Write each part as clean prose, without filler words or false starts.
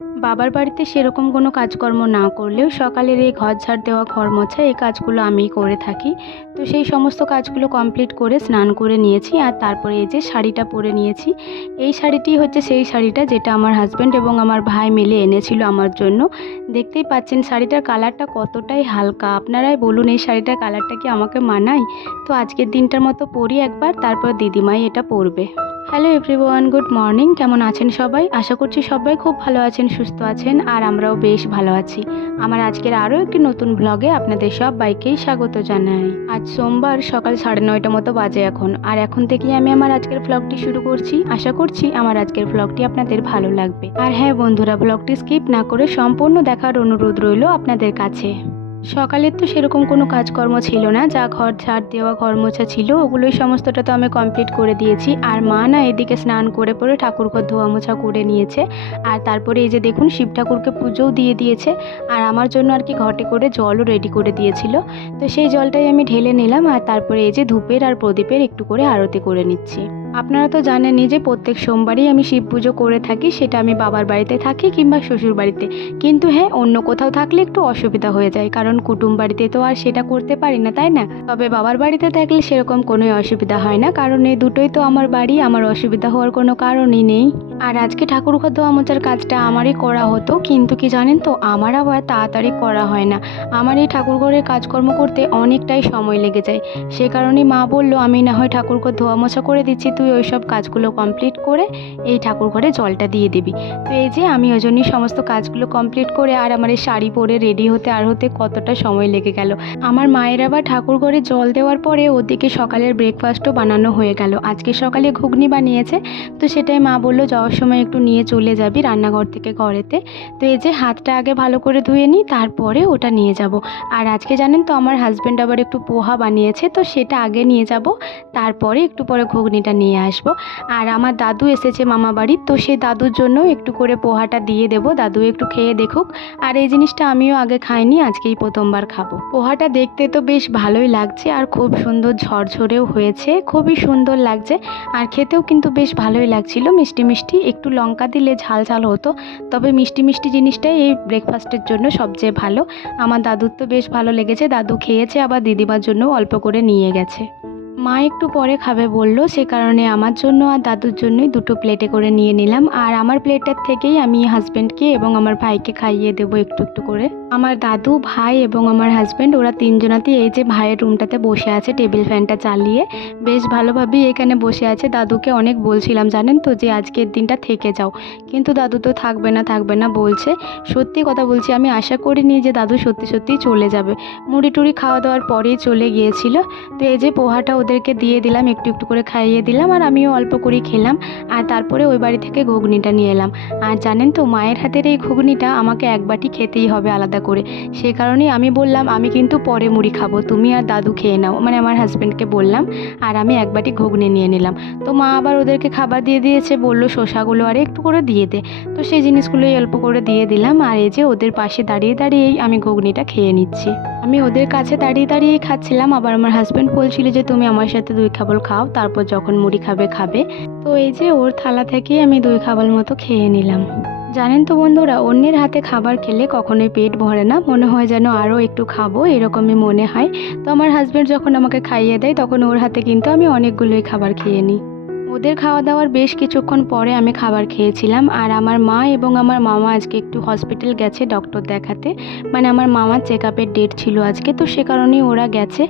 বাবার বাড়িতে সেরকম কোনো কাজকর্ম না করলেও সকালের এই ঘর ঝাড় দেওয়া, ঘর মোছা এই কাজগুলো আমিই করে থাকি। তো সেই সমস্ত কাজগুলো কমপ্লিট করে স্নান করে নিয়েছি আর তারপরে এই যে শাড়িটা পরে নিয়েছি। এই শাড়িটি হচ্ছে সেই শাড়িটা যেটা আমার হাসব্যান্ড এবং আমার ভাই মিলে এনেছিল আমার জন্য। দেখতেই পাচ্ছেন শাড়িটার কালারটা কতটাই হালকা। আপনারাই বলুন এই শাড়িটার কালারটা কি আমাকে মানায়? তো আজকের দিনটার মতো পরি একবার, তারপর দিদিমাই এটা পরবে। Hello everyone, good morning. কেমন আছেন সবাই? আশা করছি সবাই খুব ভালো আছেন, সুস্থ আছেন আর আমরাও বেশ ভালো আছি। আমার আজকের আরও একটি নতুন ব্লগে আপনাদের সবাইকেই স্বাগত জানাই। আজ সোমবার সকাল 9:30 মতো বাজে এখন, আর এখন থেকেই আমি আমার আজকের ব্লগটি শুরু করছি। আশা করছি আমার আজকের ব্লগটি আপনাদের ভালো লাগবে। আর হ্যাঁ বন্ধুরা, ব্লগটি স্কিপ না করে সম্পূর্ণ দেখার অনুরোধ রইল আপনাদের কাছে। সকালের তো সেরকম কোনো কাজকর্ম ছিল না, যা ঘর ঝাড় দেওয়া, ঘর মোছা ছিল ওগুলোই সমস্তটা তো আমি কমপ্লিট করে দিয়েছি। আর মা না এদিকে স্নান করে পরে ঠাকুর ঘর ধোয়া মোছা করে নিয়েছে। আর তারপরে এই যে দেখুন শিব ঠাকুরকে পুজোও দিয়ে দিয়েছে। আর আমার জন্য আর কি ঘটে করে জলও রেডি করে দিয়েছিল। তো সেই জলটাই আমি ঢেলে নিলাম আর তারপরে এই যে ধূপের আর প্রদীপের একটু করে আরতি করে নিচ্ছি। আপনারা তো জানেনই যে প্রত্যেক সোমবারই আমি শিব পুজো করে থাকি, সেটা আমি বাবার বাড়িতে থাকি কিংবা শ্বশুর বাড়িতে। কিন্তু হ্যাঁ, অন্য কোথাও থাকলে একটু অসুবিধা হয়ে যায়, কারণ কুটুম বাড়িতে তো আর সেটা করতে পারি না, তাই না? তবে বাবার বাড়িতে থাকলে সেরকম কোনোই অসুবিধা হয় না, কারণ এই দুটোই তো আমার বাড়ি, আমার অসুবিধা হওয়ার কোনো কারণই নেই। আর আজকে ঠাকুর ঘর ধোয়া মোছার কাজটা আমারই করা হতো, কিন্তু কি জানেন তো, আমার আবার তাড়াতাড়ি করা হয় না। আমার এই ঠাকুর ঘরের কাজকর্ম করতে অনেকটাই সময় লেগে যায়। সে কারণেই মা বললো আমি না হয় ঠাকুর ঘর ধোয়া মোছা করে দিচ্ছি, তুই ওই সব কাজগুলো কমপ্লিট করে এই ঠাকুর ঘরে জলটা দিয়ে দিবি। তো এই যে আমি ওই জন্যই সমস্ত কাজগুলো কমপ্লিট করে আর আমার এই শাড়ি পরে রেডি হতে আর হতে কতটা সময় লেগে গেল। আমার মায়ের আবার ঠাকুর ঘরে জল দেওয়ার পরে ওদিকে সকালের ব্রেকফাস্টও বানানো হয়ে গেল। আজকে সকালে ঘুগনি বানিয়েছে, তো সেটাই মা বললো যাওয়ার সময় একটু নিয়ে চলে যাবি রান্নাঘর থেকে ঘরেতে। তো এই যে হাতটা আগে ভালো করে ধুয়ে নিই, তারপরে ওটা নিয়ে যাব। আর আজকে জানেন তো আমার হাজব্যান্ড আবার একটু পোহা বানিয়েছে, তো সেটা আগে নিয়ে যাব, তারপরে একটু পরে ঘুগনিটা নিয়ে আসবো। আর আমার দাদু এসেছে মামা বাড়ির, তো সেই দাদুর জন্য একটু করে পোহাটা দিয়ে দেবো, দাদু একটু খেয়ে দেখুক। আর এই জিনিসটা আমিও আগে খাইনি, আজকেই প্রথমবার খাবো। পোহাটা দেখতে তো বেশ ভালোই লাগছে আর খুব সুন্দর ঝরঝরেও হয়েছে, খুবই সুন্দর লাগছে। আর খেতেও কিন্তু বেশ ভালোই লাগছিল, মিষ্টি মিষ্টি, একটু লঙ্কা দিলে ঝাল ঝাল হতো। তবে মিষ্টি মিষ্টি জিনিসটাই এই ব্রেকফাস্টের জন্য সবচেয়ে ভালো। আমার দাদুর তো বেশ ভালো লেগেছে, দাদু খেয়েছে, আবার দিদিমার জন্য অল্প করে নিয়ে গেছে। মা একটু পরে খাবে বলল, সে কারণে আমার জন্য আর দাদুর জন্যই দুটো প্লেটে করে নিয়ে নিলাম। আর আমার প্লেটের থেকেই আমি হাজব্যান্ডকে এবং আমার ভাইকে খাইয়ে দেবো একটু একটু করে। আমার দাদু, ভাই এবং আমার হাজব্যান্ড ওরা তিনজনাতেই এই যে ভাইয়ের রুমটাতে বসে আছে টেবিল ফ্যানটা চালিয়ে, বেশ ভালোভাবেই এখানে বসে আছে। দাদুকে অনেক বলছিলাম জানেন তো যে আজকের দিনটা থেকে যাও, কিন্তু দাদু তো থাকবে না বলছে। সত্যি কথা বলছি, আমি আশা করিনি যে দাদু সত্যি সত্যিই চলে যাবে। মুড়ি টুড়ি খাওয়া দাওয়ার পরেই চলে গিয়েছিল। তো এই যে পোহাটা ওদেরকে দিয়ে দিলাম, একটু একটু করে খাইয়ে দিলাম আর আমিও অল্প করেই খেলাম। আর তারপরে ওই বাড়ি থেকে ঘুগনিটা নিয়ে এলাম। আর জানেন তো মায়ের হাতের এই ঘুগনিটা আমাকে এক বাটি খেতেই হবে আলাদা করে। সে কারণেই আমি বললাম আমি কিন্তু পরে মুড়ি খাবো, তুমি আর দাদু খেয়ে নাও, মানে আমার হাজব্যান্ডকে বললাম। আর আমি এক বাটি ঘুগনি নিয়ে নিলাম। তো মা আবার ওদেরকে খাবার দিয়ে দিয়েছে, বললো শসাগুলো আর একটু করে দিয়ে দে। তো সেই জিনিসগুলোই অল্প করে দিয়ে দিলাম। আর এই যে ওদের পাশে দাঁড়িয়ে দাঁড়িয়েই আমি ঘুগনিটা খেয়ে নিচ্ছি। আমি ওদের কাছে দাঁড়িয়ে দাঁড়িয়েই খাচ্ছিলাম, আবার আমার হাজব্যান্ড বলছিল যে তুমি আমার সাথে 2 খাবল খাও, তারপর যখন মুড়ি খাবে খাবে। তো এই যে ওর থালা থেকেই আমি 2 খাবল মতো খেয়ে নিলাম। জানেন তো বন্ধুরা, অন্যের হাতে খাবার খেলে কখনোই পেট ভরে না, মনে হয় যেন আরও একটু খাবো, এরকমই মনে হয়। তো আমার হাজব্যান্ড যখন আমাকে খাইয়ে দেয় তখন ওর হাতে কিন্তু আমি অনেকগুলোই খাবার খেয়ে নিই। ওদের খাওয়া দাওয়ার বেশ কিছুক্ষণ পরে আমি খাবার খেয়েছিলাম। আর আমার মা এবং আমার মামা আজকে একটু হসপিটাল গেছে ডক্টর দেখাতে, মানে আমার মামার চেক আপের ডেট ছিল আজকে, তো সে কারণেই ওরা গেছে।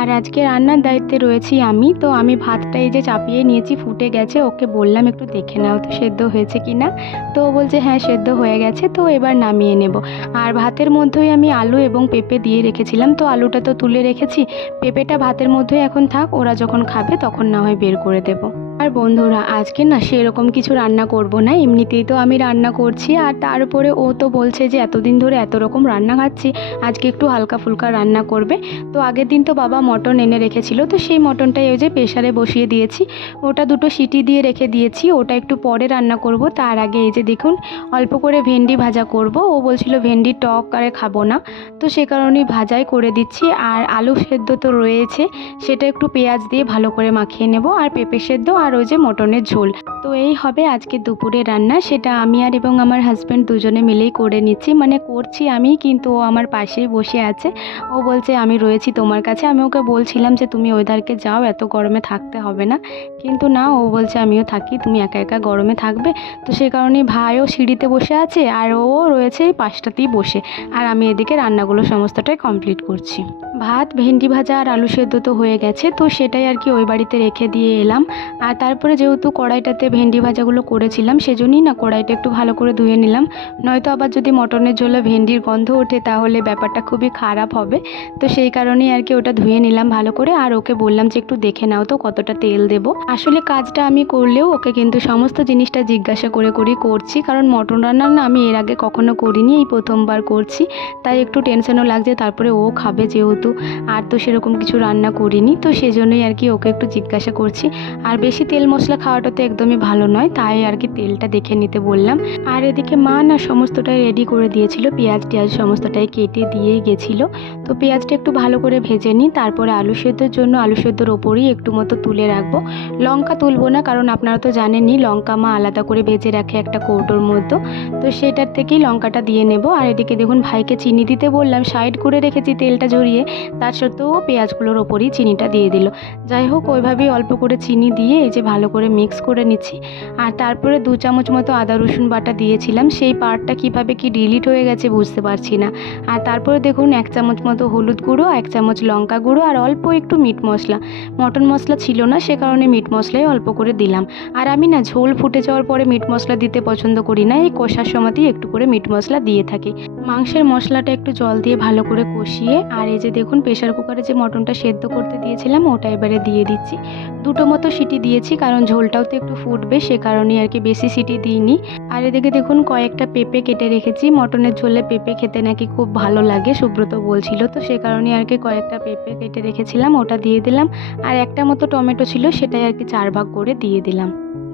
আর আজকে রান্নার দায়িত্বে রয়েছি আমি। তো আমি ভাতটা এই যে চাপিয়ে নিয়েছি, ফুটে গেছে, ওকে বললাম একটু দেখে নাও তো সেদ্ধ হয়েছে কি না। তো ও বলছে হ্যাঁ সেদ্ধ হয়ে গেছে, তো এবার নামিয়ে নেব। আর ভাতের মধ্যেই আমি আলু এবং পেঁপে দিয়ে রেখেছিলাম, তো আলুটা তো তুলে রেখেছি, পেঁপেটা ভাতের মধ্যেই এখন থাক, ওরা যখন খাবে তখন না হয় বের করে দেবো। আর বন্ধুরা আজকে না সেরকম কিছু রান্না করব না, এমনিতেই তো আমি রান্না করছি। আর তার উপরে ও তো বলছে যে এতদিন ধরে এত রকম রান্না খাচ্ছি, আজকে একটু হালকা ফুলকা রান্না করবে। তো আগের দিন তো বাবা মটন এনে রেখেছিল, তো সেই মটনটাই ওই যে প্রেসারে বসিয়ে দিয়েছি, ওটা 2টো সিটি দিয়ে রেখে দিয়েছি, ওটা একটু পরে রান্না করব। তার আগে এই যে দেখুন অল্প করে ভেন্ডি ভাজা করব। ও বলছিল ভেন্ডি টক করে খাবো না, তো সে কারণেই ভাজাই করে দিচ্ছি। আর আলু সেদ্ধ তো রয়েছে, সেটা একটু পেঁয়াজ দিয়ে ভালো করে মাখিয়ে নেব। আর পেঁপে সেদ্ধ আর ওই যে মটনের ঝোল, তো তো এই হবে আজকে দুপুরে রান্না, সেটা আমি আর এবং আমার হাজব্যান্ড দুজনে মিলেই করে নিচ্ছি। মানে করছি আমি, কিন্তু ও আমার পাশেই বসে আছে। ও বলছে আমি রয়েছি তোমার কাছে। আমি ওকে বলছিলাম যে তুমি ওইধারকে যাও, এত গরমে থাকতে হবে না, কিন্তু না, ও বলছে আমিও থাকি, তুমি একা একা গরমে থাকবে। তো সে কারণেই ভাইও সিঁড়িতে বসে আছে আর ও রয়েছে এই পাশটাতেই বসে, আর আমি এদিকে রান্নাগুলো সমস্তটাই কমপ্লিট করছি। ভাত, ভেন্ডি ভাজা আর আলু সেদ্ধ তো হয়ে গেছে, তো সেটাই আর কি ওই বাড়িতে রেখে দিয়ে এলাম। আর তারপরে যেহেতু কড়াইটাতে ভেন্ডি ভাজাগুলো করেছিলাম, সেজন্যই না কড়াইটা একটু ভালো করে ধুয়ে নিলাম। নয়তো আবার যদি মটনের ঝোলে ভেন্ডির গন্ধ ওঠে তাহলে ব্যাপারটা খুবই খারাপ হবে। তো সেই কারণেই আর কি ওটা ধুয়ে নিলাম ভালো করে, আর ওকে বললাম যে একটু দেখে নাও তো কতটা তেল দেবো। আসলে কাজটা আমি করলেও ওকে কিন্তু সমস্ত জিনিসটা জিজ্ঞাসা করে করেই করছি, কারণ মটন রান্না না আমি এর আগে কখনো করিনি, এই প্রথমবার করছি, তাই একটু টেনশনও লাগছে। তারপরে ও খাবে যেহেতু, আর তো সেরকম কিছু রান্না করিনি, তো সেজন্যই আর কি ওকে একটু জিজ্ঞাসা করছি। আর বেশি তেল মশলা খাওয়াটা তো একদমই ভালো নয়, তাই আর কি তেলটা দেখে নিতে বললাম। আর এদিকে মা না সমস্তটাই রেডি করে দিয়েছিল, পেঁয়াজ টিয়াজ সমস্তটাই কেটে দিয়েই গেছিলো। তো পেঁয়াজটা একটু ভালো করে ভেজে নিই, তারপরে আলু সেদ্ধর জন্য আলু সেদ্ধর ওপরই একটু মতো তুলে রাখবো। লঙ্কা তুলবো না, কারণ আপনারা তো জানেনই লঙ্কা মা আলাদা করে ভেজে রাখে একটা কৌটোর মধ্যে, তো সেটার থেকেই লঙ্কাটা দিয়ে নেব। আর এদিকে দেখুন ভাইকে চিনি দিতে বললাম, সাইড করে রেখেছি তেলটা ঝরিয়ে, তার সত্ত্বেও পেঁয়াজগুলোর ওপরই চিনিটা দিয়ে দিল। যাই হোক, ওইভাবেই অল্প করে চিনি দিয়ে এই যে ভালো করে মিক্স করে নিচ্ছি। আর তারপরে 2 চামচ মতো আদা রসুন বাটা দিয়েছিলাম, সেই পার্টটা কীভাবে কি ডিলিট হয়ে গেছে বুঝতে পারছি না। আর তারপরে দেখুন 1 চামচ মতো হলুদ গুঁড়ো, 1 চামচ লঙ্কা গুঁড়ো আর অল্প একটু মিট মশলা। মটন মশলা ছিল না, সে কারণে মিট মশলাই অল্প করে দিলাম। আর আমি না ঝোল ফুটে যাওয়ার পরে মিট মশলা দিতে পছন্দ করি না, এই কষার সময়তেই একটু করে মিট মশলা দিয়ে থাকি। মাংসের মশলাটা একটু জল দিয়ে ভালো করে কষিয়ে, আর এই যে দেখুন প্রেশার কুকারে যে মটনটা সেদ্ধ করতে দিয়েছিলাম ওটা এবারে দিয়ে দিচ্ছি। 2টো মতো সিটি দিয়েছি, কারণ ঝোলটাও তো একটু ফুটবে, সে কারণেই আর কি বেশি সিটি দিইনি। আর এদিকে দেখুন কয়েকটা পেঁপে কেটে রেখেছি, মটনের ঝোলে পেঁপে খেতে নাকি খুব ভালো লাগে, সুব্রত বলছিল, তো সে কারণেই আর কি কয়েকটা পেঁপে কেটে রেখেছিলাম, ওটা দিয়ে দিলাম। আর একটা মতো টমেটো ছিল, সেটাই আর কি 4 ভাগ করে দিয়ে দিলাম।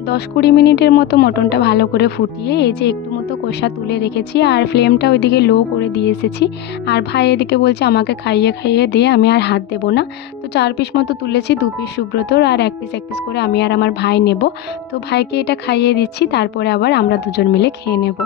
10-20 মিনিটের মতো মটনটা ভালো করে ফুটিয়ে এই যে একটু মতো কষা তুলে রেখেছি, আর ফ্লেমটা ওইদিকে লো করে দিয়ে এসেছি। আর ভাই এদিকে বলছে আমাকে খাইয়ে খাইয়ে দিয়ে, আমি আর হাত দেবো না। তো 4 পিস মতো তুলেছি, 2 পিস সুব্রতর আর 1 পিস 1 পিস করে আমি আর আমার ভাই নেব। তো ভাইকে এটা খাইয়ে দিচ্ছি, তারপরে আবার আমরা দুজন মিলে খেয়ে নেব।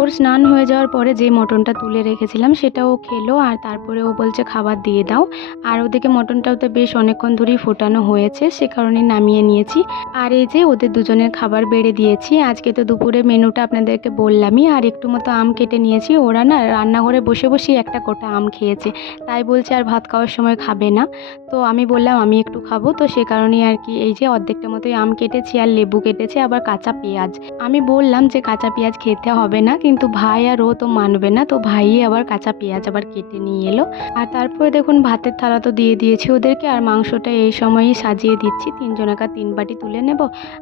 ওর স্নান হয়ে যাওয়ার পরে যে মটনটা তুলে রেখেছিলাম সেটা ও খেলো, আর তারপরে ও বলছে খাবার দিয়ে দাও। আর ওদিকে মটনটাও তো বেশ অনেকক্ষণ ধরেই ফোটানো হয়েছে, সে কারণে নামিয়ে নিয়েছি। আর এই যে ওদের দুজনের খাবার বেড়ে দিয়েছি। আজকে তো দুপুরে মেনুটা আপনাদেরকে বললামই, আর একটু মতো আম কেটে নিয়েছি। ওরা না রান্নাঘরে বসে বসেই একটা কোটা আম খেয়েছে, তাই বলছে আর ভাত খাওয়ার সময় খাবে না। তো আমি বললাম আমি একটু খাবো, তো সে কারণেই আর কি এই যে অর্ধেকটা মতোই আম কেটেছি, আর লেবু কেটেছি, আবার কাঁচা পেঁয়াজ। আমি বললাম যে কাঁচা পেঁয়াজ খেতে হবে না, কিন্তু ভাই আর ও তো মানবে না, তো ভাই আবার কাঁচা পেঁয়াজ আবার কেটে নিয়ে এলো। আর তারপরে দেখুন ভাতের থালা তো দিয়ে দিয়েছি ওদেরকে, আর মাংসটা এই সময়ই সাজিয়ে দিচ্ছি, 3 জনাকার 3 বাটি তুলে নেব।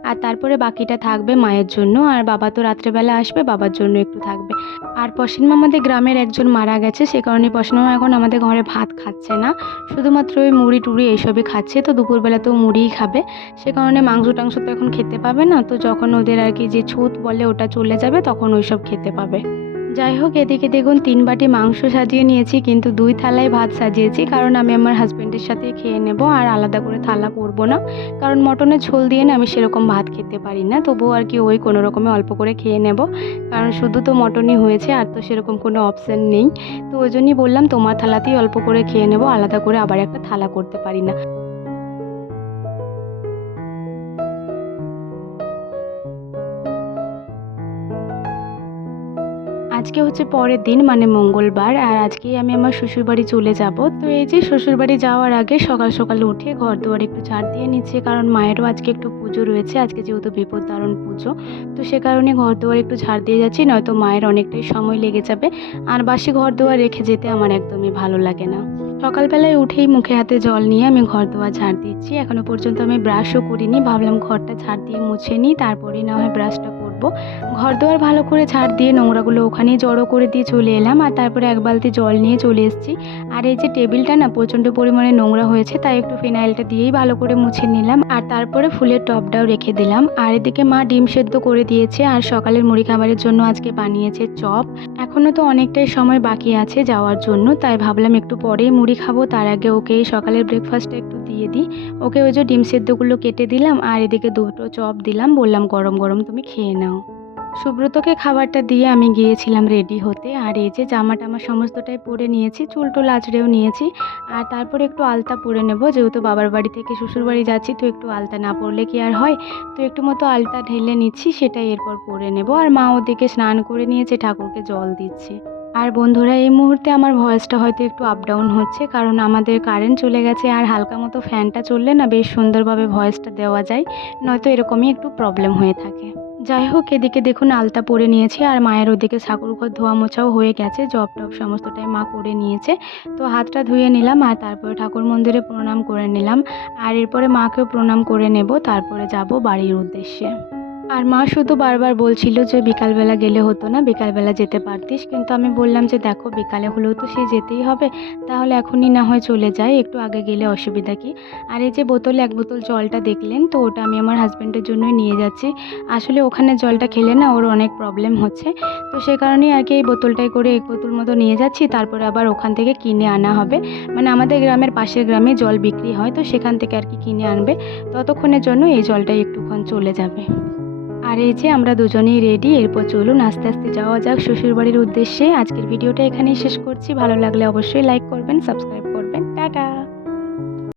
আর তারপরে বাকিটা থাকবে মায়ের জন্য, আর বাবা তো রাত্রেবেলা আসবে, বাবার জন্য একটু থাকবে। আর পশিন মামাদের গ্রামের একজন মারা গেছে, সে কারণে পশিন মামা এখন আমাদের ঘরে ভাত খাচ্ছে না, শুধুমাত্র ওই মুড়ি টুড়ি এইসবই খাচ্ছে। তো দুপুরবেলাতেও মুড়িই খাবে, সে কারণে মাংস টাংস তো এখন খেতে পাবে না। তো যখন ওদের আর কি যে ছুত বলে ওটা চলে যাবে, তখন ওইসব খেতে পাবে। যাই হোক, এদিকে দেখুন 3 বাটি মাংস সাজিয়ে নিয়েছি, কিন্তু 2 থালায় ভাত সাজিয়েছি, কারণ আমি আমার হাজব্যান্ডের সাথে খেয়ে নেব, আর আলাদা করে থালা করব না, কারণ মটনের ঝোল দিয়ে না আমি সেরকম ভাত খেতে পারি না। তবুও আর কি ওই কোনো রকমে অল্প করে খেয়ে নেব, কারণ শুধু তো মটনই হয়েছে, আর তো সেরকম কোনো অপশান নেই। তো ওই জন্যই বললাম তোমার থালাতেই অল্প করে খেয়ে নেব, আলাদা করে আবার একটা থালা করতে পারি না। আজকে হচ্ছে পরের দিন, মানে মঙ্গলবার, আর আজকেই আমি আমার শ্বশুরবাড়ি চলে যাব। তো এই যে শ্বশুরবাড়ি যাওয়ার আগে সকাল সকাল উঠে ঘর দুয়ার একটু ঝাড় দিয়ে নিচ্ছে, কারণ মায়েরও আজকে একটু পুজো রয়েছে, আজকে যেহেতু বিপত্তারণ পুজো, তো সে কারণে ঘর দুয়ার একটু ঝাড় দিয়ে যাচ্ছি, নয়তো মায়ের অনেকটাই সময় লেগে যাবে। আর বাসি ঘর দুয়ার রেখে যেতে আমার একদমই ভালো লাগে না। সকালবেলায় উঠেই মুখে হাতে জল নিয়ে আমি ঘর দুয়ার ঝাড় দিচ্ছি। এখনো পর্যন্ত আমি ব্রাশও করিনি, ভাবলাম ঘরটা ঝাড় দিয়ে মুছে নিই, তারপরেই না হয় ব্রাশটা করব। ঘর দুয়ার ভালো করে ঝাড় দিয়ে নোংরাগুলো ওখানেই জড়ো করে দিয়ে চলে এলাম, আর তারপরে 1 বালতি জল নিয়ে চলে এসেছি। আর এই যে টেবিলটা না প্রচণ্ড পরিমাণে নোংরা হয়েছে, তাই একটু ফিনাইলটা দিয়েই ভালো করে মুছে নিলাম, আর তারপরে ফুলের টবটাও রেখে দিলাম। আর এদিকে মা ডিম সেদ্ধ করে দিয়েছে, আর সকালের মুড়ি খাবারের জন্য আজকে বানিয়েছে চপ। এখনও তো অনেকটাই সময় বাকি আছে যাওয়ার জন্য, তাই ভাবলাম একটু পরেই মুড়ি খাবো, তার আগে ওকে সকালের ব্রেকফাস্টটা একটু দিয়ে দিই। ওকে ওই যে ডিম সেদ্ধগুলো কেটে দিলাম আর এদিকে দুটো চপ দিলাম, বললাম গরম গরম তুমি খেয়ে নাও। সুব্রতকে খাবারটা দিয়ে আমি গিয়েছিলাম রেডি হতে। আর এই যে জামা টামা সমস্তটাই পরে নিয়েছি, চুল টুল আঁচড়েও নিয়েছি। আর তারপরে একটু আলতা পরে নেব, যেহেতু বাবার বাড়ি থেকে শ্বশুর বাড়ি যাচ্ছি, তো একটু আলতা না পরলে কি আর হয়। তো একটু মতো আলতা ঢেলে নিচ্ছি, সেটাই এরপর পরে নেব। আর মা ওদিকে স্নান করে নিয়েছে, ঠাকুরকে জল দিচ্ছে। আর বন্ধুরা, এই মুহূর্তে আমার ভয়েসটা হয়তো একটু আপ ডাউন হচ্ছে, কারণ আমাদের কারেন্ট চলে গেছে। আর হালকা মতো ফ্যানটা চললে না বেশ সুন্দরভাবে ভয়েসটা দেওয়া যায়, নয়তো এরকমই একটু প্রবলেম হয়ে থাকে। যাই হোক, এদিকে দেখুন আলতা পরে নিয়েছি আর মায়ের ওদিকে ঠাকুরঘর ধোয়া মোছাও হয়ে গেছে, জব টব সমস্তটাই মা করে নিয়েছে। তো হাতটা ধুয়ে নিলাম আর তারপরে ঠাকুর মন্দিরে প্রণাম করে নিলাম। আর এরপরে মাকেও প্রণাম করে নেব, তারপরে যাব বাড়ির উদ্দেশ্যে। আর মা শুধু বারবার বলছিল যে বিকালবেলা গেলে হতো না, বিকালবেলা যেতে পারতিস, কিন্তু আমি বললাম যে দেখো বিকালে হলেও তো সে যেতেই হবে, তাহলে এখনই না হয় চলে যাই, একটু আগে গেলে অসুবিধা কী। আর এই যে বোতলে 1 বোতল জলটা দেখলেন, তো ওটা আমি আমার হাজব্যান্ডের জন্যই নিয়ে যাচ্ছি। আসলে ওখানে জলটা খেলে না ওর অনেক প্রবলেম হচ্ছে, তো সে কারণেই আর কি এই বোতলটায় করে 1 বোতল মতো নিয়ে যাচ্ছি, তারপরে আবার ওখান থেকে কিনে আনা হবে। মানে আমাদের গ্রামের পাশের গ্রামে জল বিক্রি হয়, তো সেখান থেকে আর কি কিনে আনবে, ততক্ষণের জন্য এই জলটাই একটুক্ষণ চলে যাবে। আর এই যে আমরা দুজনেই রেডি, এরপর চলুন আস্তে আস্তে যাওয়া যাক শ্বশুরবাড়ির উদ্দেশ্যে। আজকের ভিডিওটা এখানেই শেষ করছি। ভালো লাগলে অবশ্যই লাইক করবেন, সাবস্ক্রাইব করবেন। টাটা।